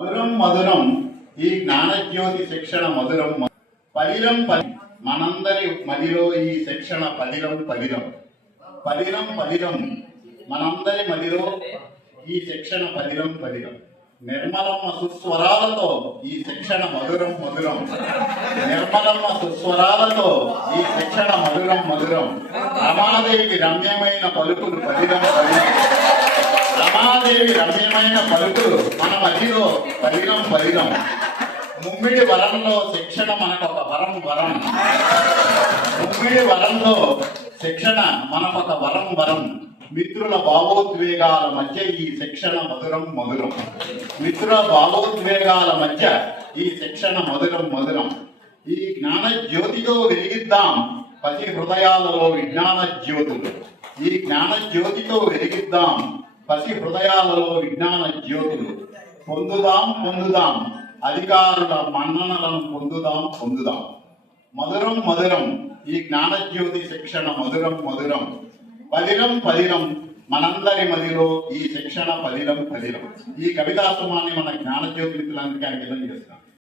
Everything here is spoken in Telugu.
మధురం మధురం ఈ జ్ఞానజ్యోతి శిక్షణ మధురం పదిలం మనందరి మదిలో ఈ శిక్షణ పదిలం పదిలం పదిలం పదిలం మనందరి మదిలో ఈ శిక్షణ పదిలం పదిలం నిర్మలమ్మ సుస్వరాలతో ఈ శిక్షణ మధురం మధురం నిర్మలమ్మ సుస్వరాలతో ఈ శిక్షణ మధురం మధురం రమాదేవి రమ్యమైన పలుకులు పదిలం పదిలం రమాదేవి రమ్యమైన పలుకులు మన మదిలో పదిలం పదిలం ముమ్మిడి వరంలో శిక్షణ మనకొక వరం వరం ముమ్మిడి వరంలో శిక్షణ మనకొక వరం వరం మిత్రుల భావోద్వేగాల మధ్య ఈ శిక్షణ మధురం మధురం మిత్రుల భావోద్వేగాల మధ్య ఈ శిక్షణ మధురం మధురం ఈ జ్ఞాన జ్యోతితో వెలిగిద్దాం పసి హృదయాలలో విజ్ఞాన జ్యోతులు ఈ జ్ఞాన జ్యోతితో వెలిగిద్దాం పసి హృదయాలలో విజ్ఞాన జ్యోతులు పొందుదాం పొందుదాం అధికారుల మన్ననలను పొందుదాం పొందుదాం మధురం మధురం ఈ జ్ఞానజ్యోతి శిక్షణ మధురం మధురం పదిలం పదిలం మనందరి మదిలో ఈ శిక్షణ పదిలం పదిలం ఈ కవితాశ్రమాన్ని మన జ్ఞానజ్యోతి మిత్రులందరికీ అంకితం చేస్తాం.